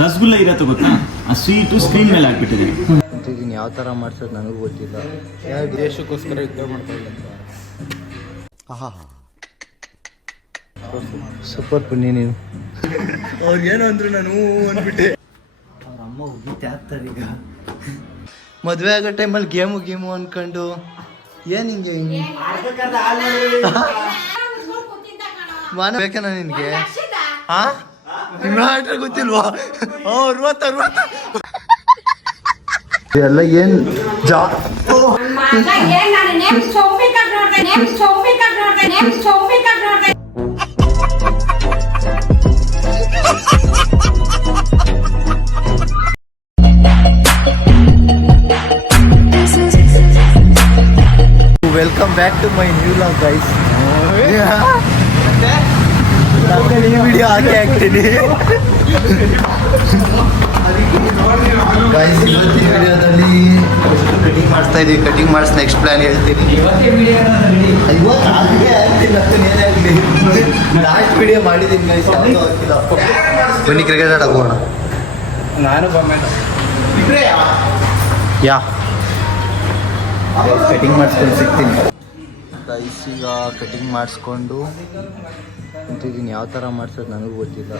ರಸಗುಲ್ಲ ಇರತ್ತೆ ಗೊತ್ತಾ, ಆ ಸ್ವೀಟು ಸ್ಕ್ರೀನ್ ಮೇಲೆ ಹಾಕ್ಬಿಟ್ಟಿದ್ದೀನಿ. ಯಾವ ಥರ ಮಾಡ್ಸೋದು ನನಗೂ ಗೊತ್ತಿಲ್ಲ. ದೇಶಕ್ಕೋಸ್ಕರ ಯುದ್ಧ ಮಾಡ್ತಾ ಇಲ್ಲ. ಸೂಪರ್ ಪುಣ್ಯ ನೀನು. ಅವ್ರಿಗೇನು ಅಂದ್ರು ನಾನು ಅಂದ್ಬಿಟ್ಟೆ. ಅವ್ರ ಅಮ್ಮ ಉಗಿತಾ ಆಗ್ತಾರೆ ಈಗ. ಮದುವೆ ಆಗೋ ಟೈಮಲ್ಲಿ ಗೇಮು ಅನ್ಕೊಂಡು ಏನು ಹಿಂಗೆ ಮಾನ ಬೇಕೇನ ನಿನಗೆ? ಹಾಂ ನಿಮ್ಮ ಗೊತ್ತಿಲ್ವಾ? ಎಲ್ಲ ಏನು ಜಾ welcome back to my new vlog guys. ಈ ವಿಡಿಯೋ ಹಾಕ್ತೀನಿ ಗೈಸ್. ಇವತ್ತಿನ ವಿಡಿಯೋದಲ್ಲಿ ಕಟಿಂಗ್ ಮಾಡಿಸ್ತಾ ಇದೀವಿ. ಕಟಿಂಗ್ ಮಾಡಿಸ್ ನೆಕ್ಸ್ಟ್ ಪ್ಲಾನ್ ಹೇಳ್ತೀನಿ. ಇವತ್ತು ಆಗ್ತಿಲ್ಲ ಏನೇ ಆಗಲಿ. ಲಾಸ್ಟ್ ವಿಡಿಯೋ ಮಾಡಿದ್ದೀನಿ ಗೈಸ್, ಯಾವುದೂ ಆಗ್ತಿಲ್ಲ. ಬನ್ನಿ ಕ್ರಿಕೆಟ್ ಆಡಕ್ಕೆ ಹೋಗೋಣ. ನಾನು ಯಾ ಕಟಿಂಗ್ ಮಾಡಿಸ್ಕೊಂಡು ಸಿಗ್ತೀನಿ ಗೈಸ್. ಈಗ ಕಟಿಂಗ್ ಮಾಡಿಸ್ಕೊಂಡು ಅಂತಿದ್ದೀನಿ. ಯಾವ ಥರ ಮಾಡ್ಸೋದು ನನಗೂ ಗೊತ್ತಿಲ್ಲ.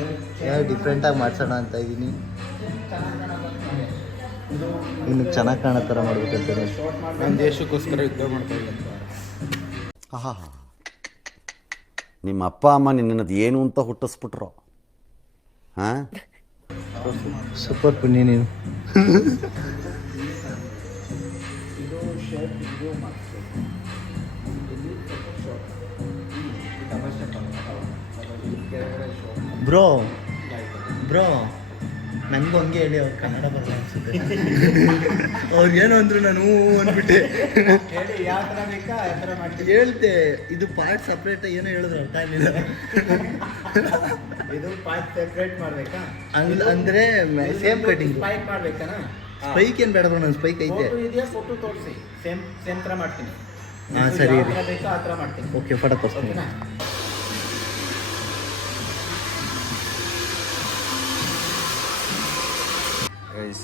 ಡಿಫ್ರೆಂಟಾಗಿ ಮಾಡ್ಸೋಣ ಅಂತ ಇದ್ದೀನಿ. ಇನ್ನು ಚೆನ್ನಾಗಿ ಕಾಣೋ ಥರ ಮಾಡ್ಬೇಕಂತ. ನಾನು ದೇಶಕ್ಕೋಸ್ಕರ ಯುದ್ಧ ಮಾಡ್ತಾ ಇಲ್ಲ. ನಿಮ್ಮ ಅಪ್ಪ ಅಮ್ಮ ನಿನ್ನದು ಏನು ಅಂತ ಹುಟ್ಟಿಸ್ಬಿಟ್ರು. ಹಾಂ ಸೂಪರ್ ಪುಣ್ಯ ನೀನು. ಬ್ರೋ ನನಗೂ ಹಂಗೆ ಹೇಳಿ. ಅವ್ರು ಕನ್ನಡ ಬರಲ್ಲ ಅನ್ಸುತ್ತೆ. ಅವ್ರಿಗೇನು ಅಂದ್ರು ನಾನು ಅಂದ್ಬಿಟ್ಟೆ. ಹೇಳ್ತೆ ಇದು ಪಾರ್ಟ್ ಸಪ್ರೇಟ್ ಏನೋ ಹೇಳಿದ್ರು ಅರ್ಥ ಆಗಿಲ್ಲ. ಇದು ಪಾರ್ಟ್ ಸೆಪರೇಟ್ ಮಾಡಬೇಕಾ ಅಂದರೆ ಸೇಮ್ ಕಟಿಂಗ್ ಸ್ಪೈಕ್ ಮಾಡಬೇಕಾ? ಸ್ಪೈಕ್ ಏನು ಬೇಡ, ನನ್ನ ಸ್ಪೈಕ್ ಐತೆ. ಫೋಟೋ ತೋರಿಸಿ ಸೇಮ್ ಥರ ಮಾಡ್ತೀನಿ. ಹಾಂ ಸರಿ ಬೇಕಾ ಆ ಥರ ಮಾಡ್ತೀನಿ. ಓಕೆ ಫೋಟೋ ತೋರಿಸ್ತೀನಿ.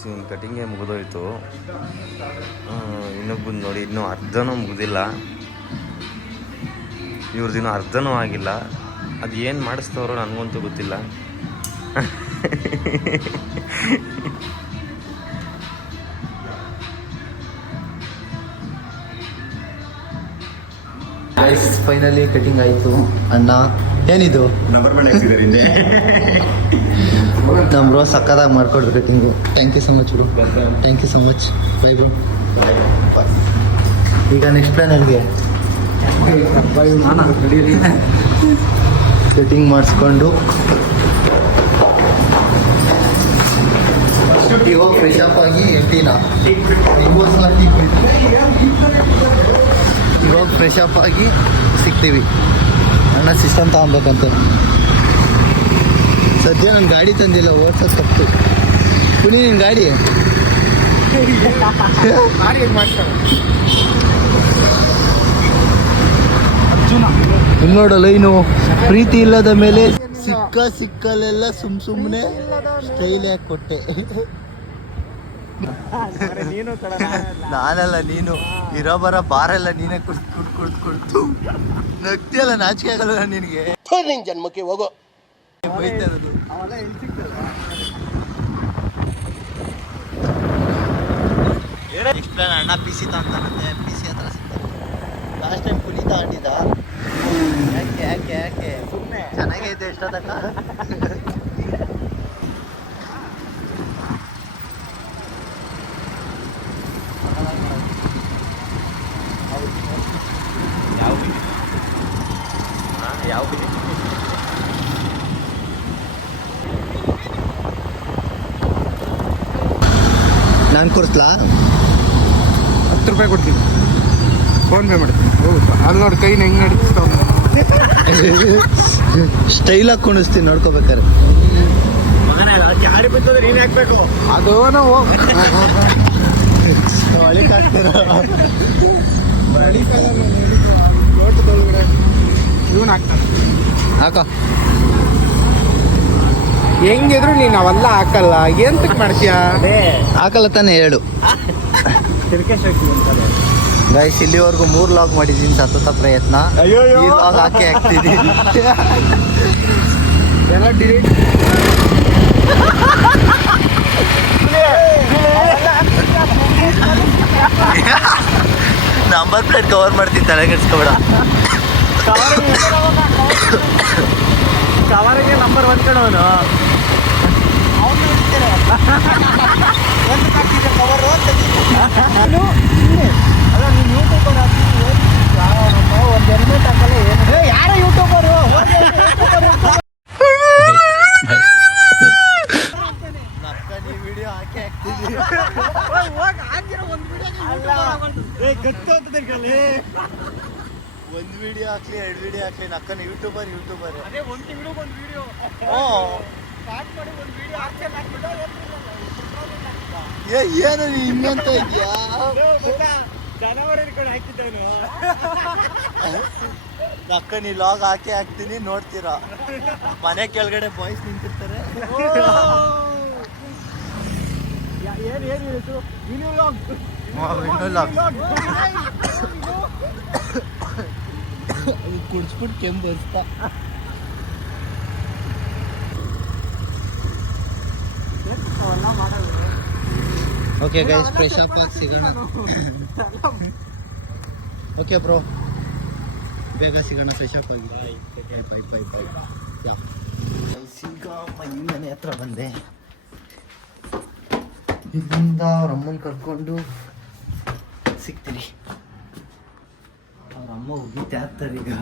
ಇನ್ನು ಕಟಿಂಗೇ ಮುಗಿದೋಯ್ತು. ಇನ್ನೊಬ್ಬ ನೋಡಿ ಇನ್ನೂ ಅರ್ಧನೂ ಮುಗಿದಿಲ್ಲ. ಇವ್ರದ್ದು ಅರ್ಧನೂ ಆಗಿಲ್ಲ. ಅದು ಏನು ಮಾಡಿಸ್ತವ್ರೋ ನನಗಂತೂ ಗೊತ್ತಿಲ್ಲ. ಫೈನಲಿ ಕಟಿಂಗ್ ಆಯಿತು. ಅಣ್ಣ ಏನಿದು ನಮ್ಮ ಬ್ರೋ ಸಕ್ಕದಾಗಿ ಮಾಡ್ಕೊಡ್ರು cutting. Thank you so much bro. Thank you so much. Bye bro. ಈಗ ನೆಕ್ಸ್ಟ್ ಪ್ಲಾನ್ ಅಲ್ಲಿಗೆ ಕಟಿಂಗ್ ಮಾಡಿಸ್ಕೊಂಡು ಇವಾಗ ಫ್ರೆಶ್ ಅಪ್ ಆಗಿ ಇವಾಗ ಫ್ರೆಶ್ ಅಪ್ ಆಗಿ ಸಿಗ್ತೀವಿ. ಅಣ್ಣ ಸಿಸ್ಟಮ್ ತಗೊಬೇಕಂತ. ಸದ್ಯ ನನ್ನ ಗಾಡಿ ತಂದಿಲ್ಲ, ಓಡ್ಸೋದು ತಪ್ಪು. ಪುನಿ ನಿನ್ನ ಗಾಡಿ ನೋಡಲ್ಲ. ಇನ್ನು ಪ್ರೀತಿ ಇಲ್ಲದ ಮೇಲೆ ಸಿಕ್ಕಲ್ಲೆಲ್ಲ ಸುಮ್ಮನೆ ಸ್ಟೈಲ್ ಯಾಕೆ ಕೊಟ್ಟೆ? ನಾನಲ್ಲ ನೀನು. ಇರೋ ಬರೋ ಬಾರೆಲ್ಲ ನೀನೇ ಕುಡ್ದು ನಗ್ತಿಯಲ್ಲ, ನಾಚಿಕೆ ಆಗಲ್ಲ ನಿನಗೆ. ನಿನ್ ಜನ್ಮಕ್ಕೆ ಹೋಗೋ. ಬೈತಾ ಇರೋದು. ನೆಕ್ಸ್ಟ್ ಪ್ಲಾನ್ ಅಣ್ಣ ಪಿ ಸಿ ತಗೊಂತಾನಂತೆ. ಪಿ ಸಿ ಹತ್ರ ಸಿಗ್ತಾನೆ. ಲಾಸ್ಟ್ ಟೈಮ್ ಪುನೀತ ತಗೊಂಡಿದ್ದ. ಯಾಕೆ ಸುಮ್ಮನೆ ಚೆನ್ನಾಗೈತೆ ಎಷ್ಟೊತ್ತಕ್ಕ. ಯಾವ ನಾನು ಕೊಡ್ಸ್ಲಾ? 10 ರೂಪಾಯಿ ಕೊಡ್ತೀನಿ, ಫೋನ್ ಪೇ ಮಾಡ್ತೀನಿ. ಹೌದು, ಅಲ್ಲಿ ನೋಡಿ ಕೈನ ಹೆಂಗೆ ನಡಿಸ್ತಾವ. ಸ್ಟೈಲಾಗಿ ಕುಣಿಸ್ತೀನಿ ನೋಡ್ಕೋಬೇಕಾರೆ. ಗಾಡಿ ಬಿತ್ತಂದ್ರೆ ನೀನು ಹಾಕ್ಬೇಕು. ಅದು ನಾವು ಒಳಗೆ ಹಾಕ್ತೀರ. ಇವನು ಹಾಕ್ತಾನೆ. ಹಾಕ ಹೆಂಗಿದ್ರು ನೀನು ಅವೆಲ್ಲ ಹಾಕಲ್ಲ ಎಂತಕ್ ಮಾಡ್ತೀಯ? ಹಾಕಲ್ಲ ತಾನೇ ಹೇಳು ಗೈಸ್. ಇಲ್ಲಿವರೆಗೂ 3 ಲಾಗ್ ಮಾಡಿದ್ದೀನಿ, ಸತತ ಪ್ರಯತ್ನ. ಈ ಲಾಗ್ ಹಾಕಿ ಹಾಕ್ತೀನಿ. ಎಲ್ಲ ಡಿಲೀಟ್. ನಂಬರ್ ಪ್ಲೇಟ್ ಕವರ್ ಮಾಡ್ತೀನಿ, ತಲೆ ಕೆಡ್ಸ್ಕೊಬೇಡ. ಕವರಿಗೆ ನಂಬರ್ 1 ಕಣವನು. ಒಂದು ಹೆಲ್ಮೆಟ್ ಹಾಕಲ್ಲ ಏನು? ಯಾರೋ ಯೂಟ್ಯೂಬರು ವಿಡಿಯೋ ಹಾಕಿ ಹಾಕ್ತಿದ್ದೀವಿ. ಒಂದು ವಿಡಿಯೋ ಹಾಕ್ಲಿ, 2 ವಿಡಿಯೋ ಹಾಕ್ಲಿ, ನಕ್ಕನ ಯೂಟ್ಯೂಬರ್. ಏನು ಇನ್ನಂತ ಇದೆಯಾ? ನಕ್ಕನ ಈ ಲಾಗ್ ಹಾಕಿ ಹಾಕ್ತೀನಿ, ನೋಡ್ತೀರಾ? ಮನೆ ಕೆಳಗಡೆ ಬಾಯ್ಸ್ ನಿಂತಿರ್ತಾರೆ. ಕುಡ್ಸ್ಬಿಟ್ಟು ಕೆಮ್ಮು ಬರ್ಸ್ತಾ. ಓಕೆ ಗೈಸ್, ಫ್ರೆಶ್ ಅಪ್ ಆಗಿ ಸಿಗೋಣ. ಓಕೆ ಬ್ರೋ, ಬೇಗ ಸಿಗೋಣ ಫ್ರೆಶ್ ಅಪ್ ಆಗಿ. ಈಗ ಮನೆ ಹತ್ರ ಬಂದೆ. ಇಲ್ಲಿಂದ ಅವ್ರ ಅಮ್ಮನ ಕರ್ಕೊಂಡು ಸಿಗ್ತೀನಿ. ಅವ್ರ ಅಮ್ಮ ಹೋಗಿದ್ದೆ ಆಗ್ತಾರೆ ಈಗ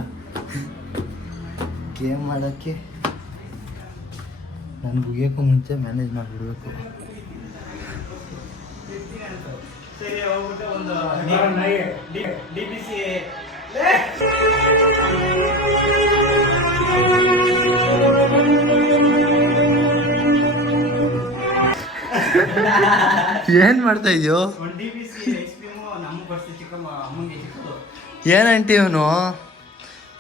ಗೇಮ್ ಮಾಡೋಕ್ಕೆ. ನಾನು ಮುಗಿಯೋಕ್ಕೂ ಮುಂಚೆ ಮ್ಯಾನೇಜ್ ಮಾಡಿಬಿಡ್ಬೇಕು. ಏನ್ ಮಾಡ್ತಾ ಇದೆಯೋ? ಏನಂಟಿ ಇವನು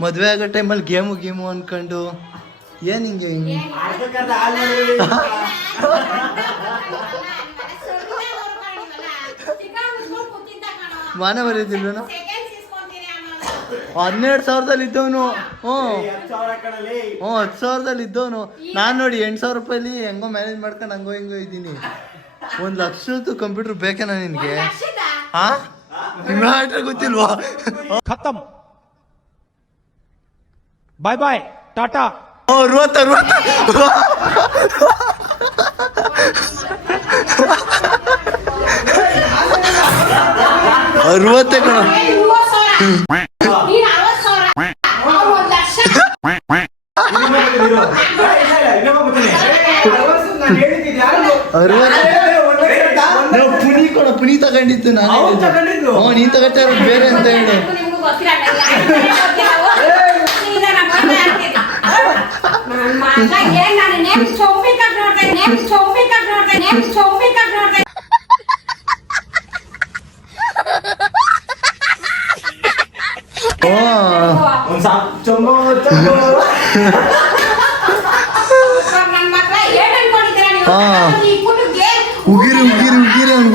ಮದುವೆ ಆಗೋ ಟೈಮಲ್ಲಿ ಗೇಮು ಅನ್ಕೊಂಡು ಏನ್ ಹಿಂಗೆ ಮಾನ ಬರೀತಿಲ್ವನು? 12,000 ಇದ್ದವನು. 10,000 ಇದ್ದವನು. ನಾನು ನೋಡಿ 8,000 ರೂಪಾಯಿಲಿ ಹೆಂಗೋ ಮ್ಯಾನೇಜ್ ಮಾಡ್ಕೊಂಡು ಹಂಗೋ ಹಿಂಗೋ ಇದ್ದೀನಿ. 1,00,000 ಕಂಪ್ಯೂಟರ್ ಬೇಕೇನಾ ನಿನಗೆ? ಗೊತ್ತಿಲ್ವಾ? ಖತಮ್, ಬಾಯ್ ಬಾಯ್, ಟಾಟಾ. 60 ಕಣ. ಪುನಿ ತಗೊಂಡಿತ್ತು ನಾನು. ನೀನ್ ತಗೋತಾ ಇರೋದು ಬೇರೆ ಅಂತ ಹೇಳು.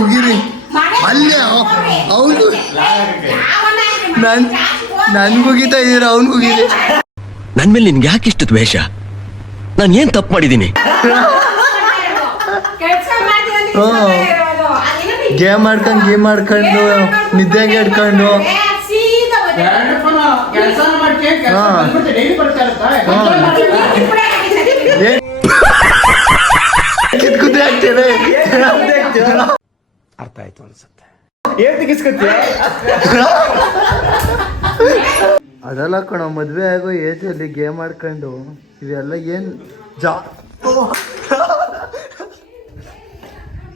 ಉಗಿರಿ ಅಲ್ಲೇ ಅವನು ನನ್ಗುಗಿತಾ ಇದೀರ, ಅವನ್ಗುಗಿರಿ. ನನ್ ಮೇಲೆ ನಿನ್ಗೆ ಯಾಕೆ ಇಷ್ಟ ದ್ವೇಷ? ನಾನು ಏನ್ ತಪ್ಪು ಮಾಡಿದ್ದೀನಿ? ಗೇಮ್ ಮಾಡ್ಕೊಂಡು ನಿದ್ದೆಗೆ ಇಟ್ಕೊಂಡು ಕಿತ್ಕುದ್ದೆ ಆಗ್ತೇನೆ. ಅರ್ಥ ಆಯ್ತು ಅನ್ಸುತ್ತೆ. ಅದೆಲ್ಲ ಕಣ, ಮದ್ವೆ ಆಗೋ ಏಜಲ್ಲಿ ಗೇಮ್ ಆಡ್ಕೊಂಡು ಇವೆಲ್ಲ ಏನ್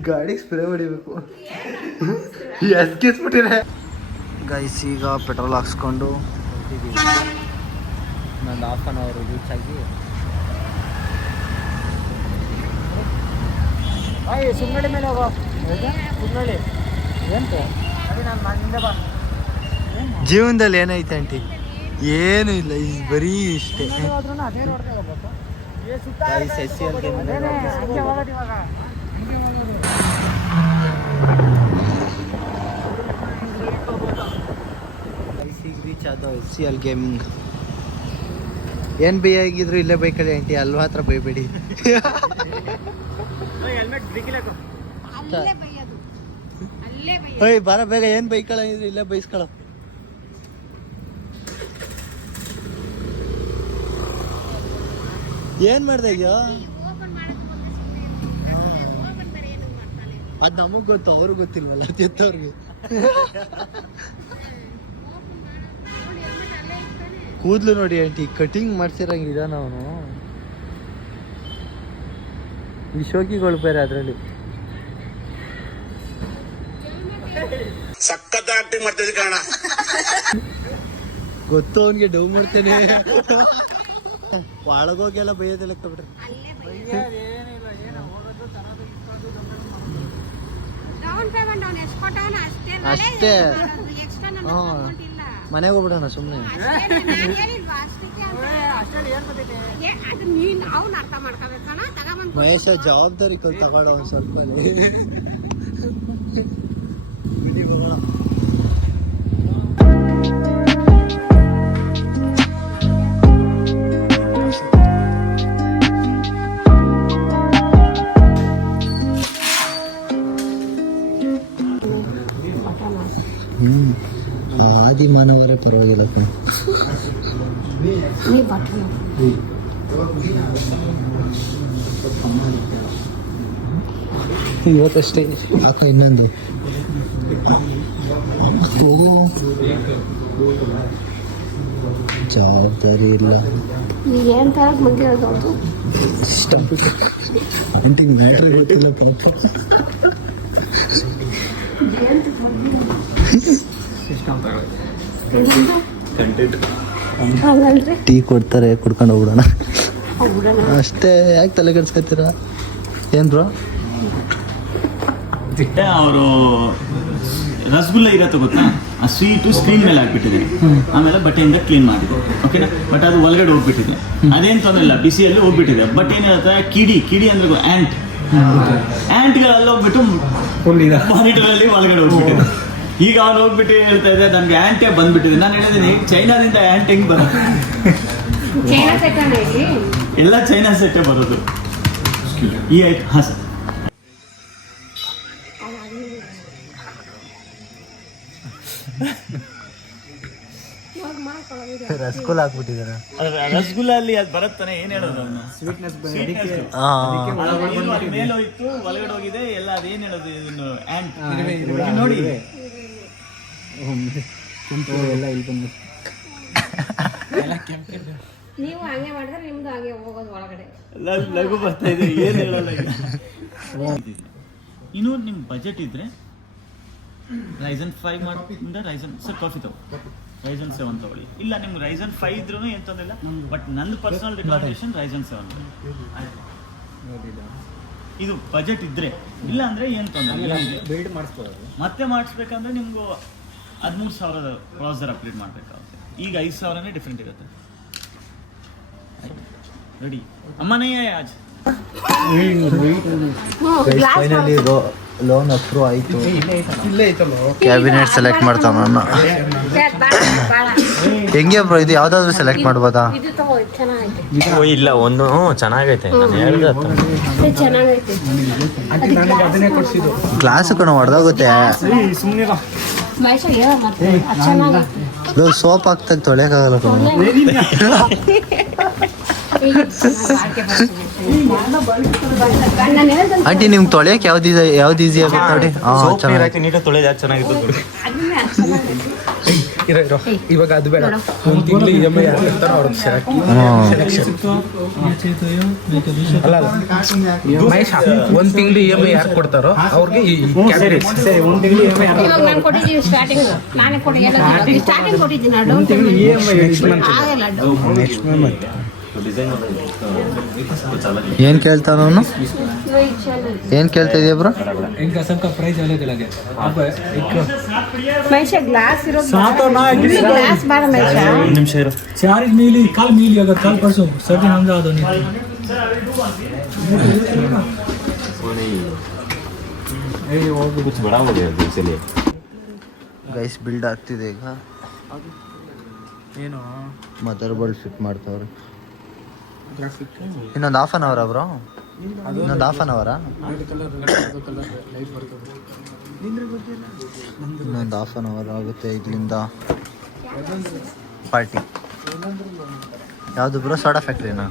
ಗಾಡಿಗೆ ಸ್ಪ್ರೇ ಹೊಡಿಬೇಕು. ಎಸ್ಕಿಸ್ಬಿಟ್ಟಿದೆ ಗೈಸ್. ಈಗ ಪೆಟ್ರೋಲ್ ಹಾಕ್ಸ್ಕೊಂಡು ನಂದು 1/2 hour ರೀಚ್ ಆಗಿ ಸುಮ್ಮನೆ ಮೇಲೆ ಹೋಗೋ. ಜೀವನದಲ್ಲಿ ಏನೈತೆ ಆಂಟಿ? ಏನು ಇಲ್ಲ, ಬರೀ ಇಷ್ಟೇ. SCL ಗೇಮಿಂಗ್ ರೀಚ್ ಆದ SCL ಗೇಮಿಂಗ್. ಏನ್ ಬೈ ಆಗಿದ್ರು ಇಲ್ಲೇ ಬೈಕಲ್ಲಿ ಆಂಟಿ ಅಲ್ವಾ ಹತ್ರ ಬೈಬೇಡಿ. ಓಯ್ ಬಾರ ಬೇಗ ಏನ್ ಬೈಕಳ ಇಲ್ಲೇ ಬೈಸ್ಕೊಳ. ಏನ್ ಮಾಡ್ದೆ ಈಗ? ಅದ್ ನಮಗ್ ಗೊತ್ತು, ಅವ್ರಿಗೆ ಗೊತ್ತಿಲ್ವಲ್ಲ ಎತ್ತವ್ರಿಗೆ. ಕೂದ್ಲು ನೋಡಿ ಆಂಟಿ, ಕಟಿಂಗ್ ಮಾಡ್ಸಿರಂಗಿದ ಅವನು. ಈ ಶೋಕಿಗಳು ಬೇರೆ ಅದ್ರಲ್ಲಿ. ಸಖತ್ ಆಕ್ಟಿಂಗ್ ಮಾಡ್ತಿದ್ದೆ ಕಾರಣ ಗೊತ್ತು ಅವನ್ಗೆ ಡೌ ಮಾಡ್ತೇನೆ. ಒಳಗೋಗೆಲ್ಲ ಬೈಯೋದೆಲ್ಲ ಬಿಡ್ರಿ. ಅಷ್ಟೇ. ಮನೆಗೆ ಹೋಗ್ಬಿಡೋಣ ಸುಮ್ಮನೆ. ಮಹೇಶ ಜವಾಬ್ದಾರಿ ತಗೊಳ್ಳೋ ಒಂದ್ ಸ್ವಲ್ಪ. ಆದಿ ಮಾನವರೇ ಪರವಾಗಿಲ್ಲ. ಇವತ್ತಷ್ಟೇ ಅಕ್ಕ ಇನ್ನೊಂದು ಜವಾಬ್ದಾರಿ ಇಲ್ಲ. ಏನ್ ತರ ಬಂದಿರೋದು ಗೊತ್ತಿಲ್ಲ ಪಾಪ. ಟೀ ಕೊಡ್ತಾರೆ, ಕುಡ್ಕೊಂಡು ಹೋಗ್ಬಿಡೋಣ ಅಷ್ಟೇ. ಯಾಕೆ ತಲೆ ಕೆಡ್ಸ್ಕೊತೀರ? ಏನ್ ಬ್ರೋ? ಅವರು ರಸಗುಲ್ಲ ಇರತ್ತೆ ಗೊತ್ತಾ, ಆ ಸ್ವೀಟು ಸ್ಕ್ರೀನ್ ಮೇಲೆ ಹಾಕ್ಬಿಟ್ಟಿದೆ, ಆಮೇಲೆ ಬಟ್ಟೆಯಿಂದ ಕ್ಲೀನ್ ಮಾಡಿದೆ. ಓಕೆನಾ, ಬಟ್ ಅದು ಒಳಗಡೆ ಹೋಗ್ಬಿಟ್ಟಿದೆ. ಅದೇನು ತೊಂದರೆ ಇಲ್ಲ, ಬಿಸಿಯಲ್ಲಿ ಹೋಗ್ಬಿಟ್ಟಿದೆ. ಬಟ್ ಏನಿರುತ್ತೆ, ಕಿಡಿ ಅಂದ್ರೆ ಆ್ಯಂಟ್ಗಳೆಲ್ಲ ಹೋಗ್ಬಿಟ್ಟು ಮಾನಿಟರಲ್ಲಿ ಒಳಗಡೆ ಹೋಗ್ಬಿಟ್ಟಿದೆ. ಈಗ ಅವ್ನು ಹೋಗ್ಬಿಟ್ಟು ಹೇಳ್ತಾ ಇದ್ದೆ, ನನಗೆ ಆ್ಯಂಟೇ ಬಂದ್ಬಿಟ್ಟಿದೆ. ನಾನು ಹೇಳಿದ್ದೀನಿ, ಚೈನಾದಿಂದ ಆ್ಯಂಟ್ ಹೆಂಗೆ ಬರುತ್ತೆ? ಎಲ್ಲ ಚೈನಾ ಸೆಟ್ಟೇ ಬರೋದು. ಈ ಆಯ್ತು. ಹಾಂ ಸರ್. ರಸಗುಲ್ಲ ಹಾಕ್ಬಿಟ್ಟಿದಾರೆ. ರಸಗುಲ್ಲ ಅಲ್ಲಿ ಅದು ಬರುತ್ತಾನೆ, ಏನ್ ಹೇಳೋದು ಅವನ್ನ ಮೇಲೆ ಹೋಯ್ತು, ಒಳಗಡೆ ಹೋಗಿದೆ ಎಲ್ಲ. ಅದೇನ್ ಹೇಳೋದು ಇದನ್ನು ಆ್ಯಂಟ್ ನೋಡಿ ನೀವು ಹಂಗೆ ಮಾಡಿದ್ರೆ ನಿಮ್ದು ಹಾಗೆ ಹೋಗೋದು ಒಳಗಡೆ. ಲಘು ಬರ್ತಾ ಇದೆ, ಏನ್ ಹೇಳೋಲ್ಲ. ಇನ್ನು ನಿಮ್ ಬಜೆಟ್ ಇದ್ರೆ ರೈಸನ್ 5 ಮಾಡಿಂದ ರೈಸನ್ ಸರ್ ಕಾಫಿ ತಗೋ, ರೈಸನ್ 7 ತಗೊಳ್ಳಿ. ಇಲ್ಲ ನಿಮ್ಗೆ ರೈಸನ್ 5 ಇದ್ರೂ ಏನು ತೊಂದರೆ ಇಲ್ಲ. ಬಟ್ ನಂದು ಪರ್ಸನಲ್ ರಿಕಮೆಂಡೇಶನ್ ರೈಸನ್ 7. ಇದು ಬಜೆಟ್ ಇದ್ರೆ, ಇಲ್ಲ ಅಂದ್ರೆ ಏನು ತೊಂದರೆ ಬಿಲ್ಡ್ ಮಾಡಿಸ್ಬೋದು. ಮತ್ತೆ ಮಾಡಿಸ್ಬೇಕಂದ್ರೆ ನಿಮ್ಗೆ 13,000 ಬ್ರೌಸರ್ ಅಪ್ಡೇಟ್ ಮಾಡಬೇಕಾಗುತ್ತೆ. ಈಗ 5,000ನೇ ಡಿಫ್ರೆಂಟ್ ಇರುತ್ತೆ. ರೆಡಿ ಅಮ್ಮನೇ ಆಜ್ ಫೈನಲಿ ಲೋನ್ ಅಪ್ರೂವ್ ಆಯಿತು. ಕ್ಯಾಬಿನೆಟ್ ಸೆಲೆಕ್ಟ್ ಮಾಡ್ತಾವ ನಾನು. ಹೆಂಗೆ ಬ್ರೋ ಇದು? ಯಾವ್ದಾದ್ರು ಸೆಲೆಕ್ಟ್ ಮಾಡ್ಬೋದಾ? ಇಲ್ಲ, ಒಂದು ಚೆನ್ನಾಗೈತೆ. ಗ್ಲಾಸ್ ಕಣ ಹೊಡೆದೋಗುತ್ತೆ. ಸೋಪ್ ಹಾಕ್ತಾಗ ತೊಳೆಯಕ್ಕಾಗಲ್ಲ ಕಣ. ಆಂಟಿ ನಿಮ್ಗೆ ತೊಳೆಯಕ್ಕೆ ಯಾವ್ದು ಈಸಿ ಆಗುತ್ತೆ ನೋಡಿ. ನೀಟಾಗಿ ತೊಳೆದು ಚೆನ್ನಾಗಿತ್ತು. ಇವಾಗ ಅದು ಬೇಡ, ಒಂದು ತಿಂಗಳು EMI ಹಾಕ್ತಾರೋ ಅವ್ರಿಗೆ ಮಹೇಶ, ಒಂದು ತಿಂಗಳು EMI ಯಾರು ಕೊಡ್ತಾರೋ ಅವ್ರಿಗೆ ಒಂದು ತಿಂಗಳು EMI ಏನ್ ಕೇಳ್ತಾನ ಅವನು? ಏನ್ ಕೇಳ್ತಾ ಇದೀಯ ಬ್ರೋ? ग्लास ग्लास 1 ನಿಮಿಷ ಇರು. चार मील कल परसों सर्दी हम ज्यादा नहीं कुछ बड़ा हो गया इसलिए ಗೈಸ್ ಬಿಲ್ಡ್ ಆಗ್ತಿದೆ ಈಗ. ಏನು ಮದರ್ ಬೋರ್ಡ್ ಫಿಟ್ ಮಾಡ್ತಾವ್ರೆ. ಗ್ರಾಫಿಕ್ ಇನ್ನೊಂದು ಹಾಫ್ ಆನ್ ಅವರಾ ಬ್ರೋ? ಇನ್ನೊಂದು ಹಾಫ್ ಆನ್ ಅವರಾ? ಕಲರ್ ಲೈಟ್ ಬರ್ತದೆ. ಇನ್ನೊಂದು ಹಾಫ್ ಆನ್ ಅವರ್ ಆಗುತ್ತೆ ಇಲ್ಲಿಂದ ಪಾರ್ಟಿ. ಯಾವುದು ಬ್ರೋ? ಸೋಡಾ ಫ್ಯಾಕ್ಟ್ರಿನಾ?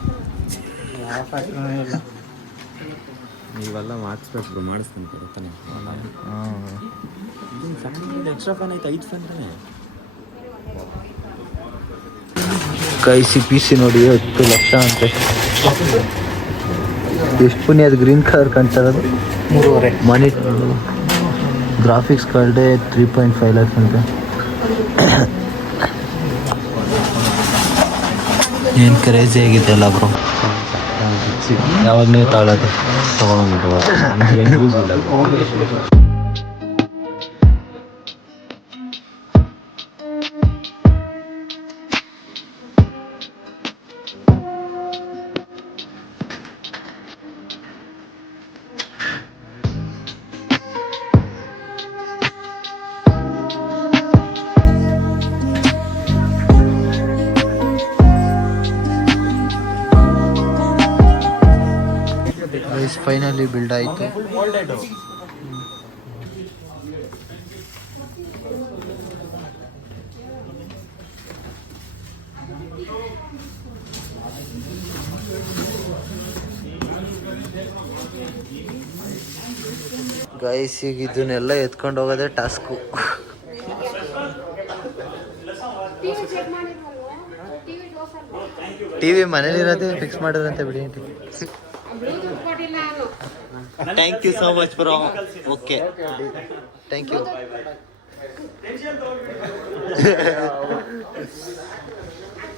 ನೀವೆಲ್ಲ ಮಾಡಿಸ್ಬೇಕು ಮಾಡಿಸ್ತೀನಿ ಕೊಡ್ತಾನೆ ಎಕ್ಸ್ಟ್ರಾ ಫ್ಯಾನ್ ಆಯ್ತು 5 ಫ್ಯಾನ್ ತಾನೆ ಕೈಸಿ ಪಿ ಸಿ ನೋಡಿ 10 ಲಕ್ಷ ಅಂತೆ. ಎಷ್ಟು ಪುಣ್ಯ ಅದು ಗ್ರೀನ್ ಕಲರ್ ಕಾಣ್ತಾರದು? 3.5 ಮನಿ. ಗ್ರಾಫಿಕ್ಸ್ ಕಾರ್ಡೆ 3.5 ಲ್ಯಾಕ್ಸ್ ಅಂತೆ. ಏನು ಕ್ರೇಜಿ ಆಗಿದೆ ಅಲ್ಲ ಬ್ರೋ. ಯಾವಾಗ ನೀವು ತಗೊಳ್ಳೋದು? ಫೈನಲಿ ಬಿಲ್ಡ್ ಆಯಿತು. ಗೈಸ್ ಈಗ ಇದನ್ನೆಲ್ಲ ಎತ್ಕೊಂಡು ಹೋಗೋದೇ ಟಾಸ್ಕು. ಟಿವಿ ಮನೇಲಿರೋದೇ ಫಿಕ್ಸ್ ಮಾಡಿದ್ರಂತೆ ಬಿಡಿ. Thank you so much bro. Okay thank you.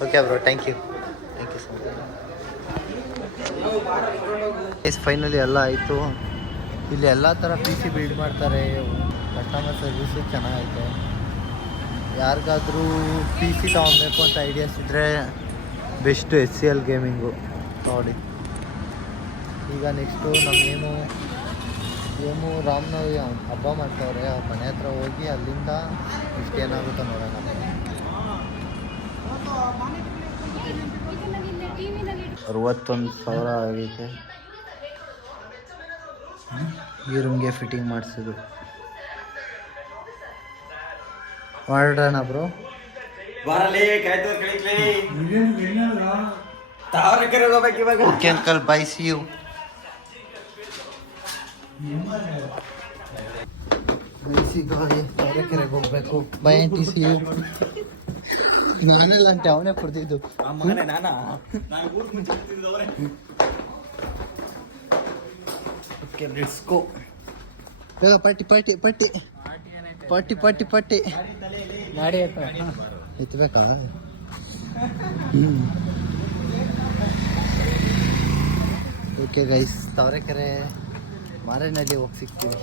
Okay bro thank you so much. Finally ಎಲ್ಲ ಆಯಿತು. ಇಲ್ಲಿ ಎಲ್ಲ ಥರ ಪಿ ಸಿ ಬಿಲ್ಡ್ ಮಾಡ್ತಾರೆ. ಕಸ್ಟಮರ್ ಸರ್ವಿಸು ಚೆನ್ನಾಗೈತೆ. ಯಾರಿಗಾದ್ರೂ ಪಿ ಸಿ ತೊಗೊಬೇಕು ಅಂತ ಐಡಿಯಾಸ್ ಇದ್ದರೆ ಬೆಸ್ಟು HCL ಗೇಮಿಂಗು ನೋಡಿ. ಈಗ ನೆಕ್ಸ್ಟು ನಮ್ಮ ಏಮು ರಾಮನವಮಿ ಹಬ್ಬ ಮಾಡ್ತಾವ್ರೆ. ಅವ್ರ ಮನೆ ಹತ್ರ ಹೋಗಿ ಅಲ್ಲಿಂದ ಇಷ್ಟೇನಾಗುತ್ತೋ ನೋಡೋಣ. 61,000 ಆಗೈತೆ. ಈ ರೂಮ್ಗೆ ಫಿಟ್ಟಿಂಗ್ ಮಾಡಿಸಿದ್ರು. ಮಾಡೋಣ bro. Okay uncle bye see you. ತಾವರೆಕೆರೆಗೆ ಹೋಗ್ಬೇಕು. Bye aunty see you. ನಾನೆಲ್ಲ ಅಂತೆ ಅವನೇ ಕೊಡ್ತಿದ್ದು. Okay let's go. ಬೇಗ ಪಟ್ಟಿ ಪಟ್ಟಿ ಪಟ್ಟಿ ಪಟ್ಟಿ ಪಟ್ಟಿ ಪಟ್ಟಿ ಗಾಡಿ ಎತ್ತಬೇಕಾ? ಓಕೆ ಗೈಸ್, ತಾವರೆಕೆರೆ ಮಾರೇನಹಳ್ಳಿ ಹೋಗಿ ಸಿಗ್ತೀವಿ.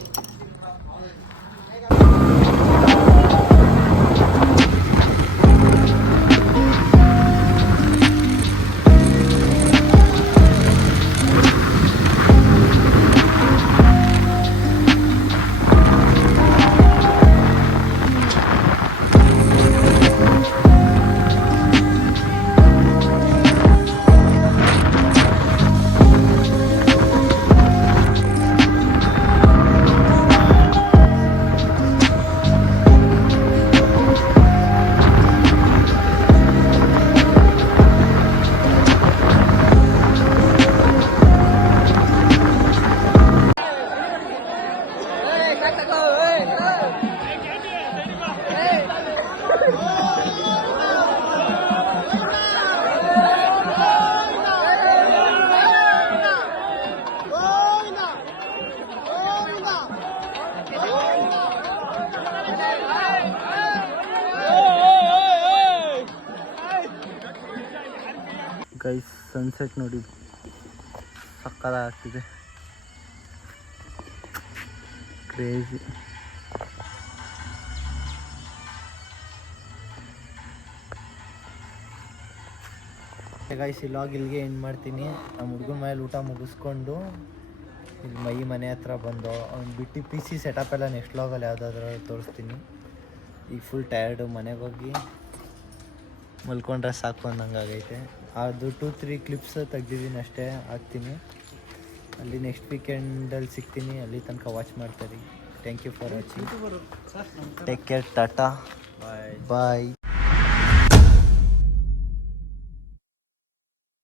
ಗೈಸ್ ಸನ್ಸೆಟ್ ನೋಡಿ ಸಕ್ಕತ್ತಾಗ್ತಿದೆ. ಕ್ರೇಜಿ. ಗೈಸ್ ಈ ಲಾಗ್ ಇಲ್ಲಿಗೆ ಎಂಡ್ ಮಾಡ್ತೀನಿ. ನಮ್ಮ ಹುಡುಗನ ಮೇಲೆ ಊಟ ಮುಗಿಸ್ಕೊಂಡು ಇಲ್ಲಿ ಮನೆ ಹತ್ರ ಬಂದು ಅವ್ನು ಬಿಟ್ಟು ಪಿ ಸಿ ಸೆಟಪ್ ಎಲ್ಲ ನೆಕ್ಸ್ಟ್ ಲಾಗಲ್ಲಿ ಯಾವುದಾದ್ರೂ ತೋರಿಸ್ತೀನಿ. ಈಗ ಫುಲ್ ಟಯರ್ಡು, ಮನೆಗೆ ಹೋಗಿ ಮಲ್ಕೊಂಡ್ರೆ ಸಾಕು ಅನ್ನಂಗಾಗೈತೆ. ಅದು 2-3 ಕ್ಲಿಪ್ಸ್ ತೆಗ್ದಿದ್ದೀನಿ ಅಷ್ಟೇ, ಹಾಕ್ತೀನಿ. ಅಲ್ಲಿ ನೆಕ್ಸ್ಟ್ ವೀಕೆಂಡಲ್ಲಿ ಸಿಗ್ತೀನಿ. ಅಲ್ಲಿ ತನಕ ವಾಚ್ ಮಾಡ್ತಾರೆ. Thank you for watching. Take care, tata, bye.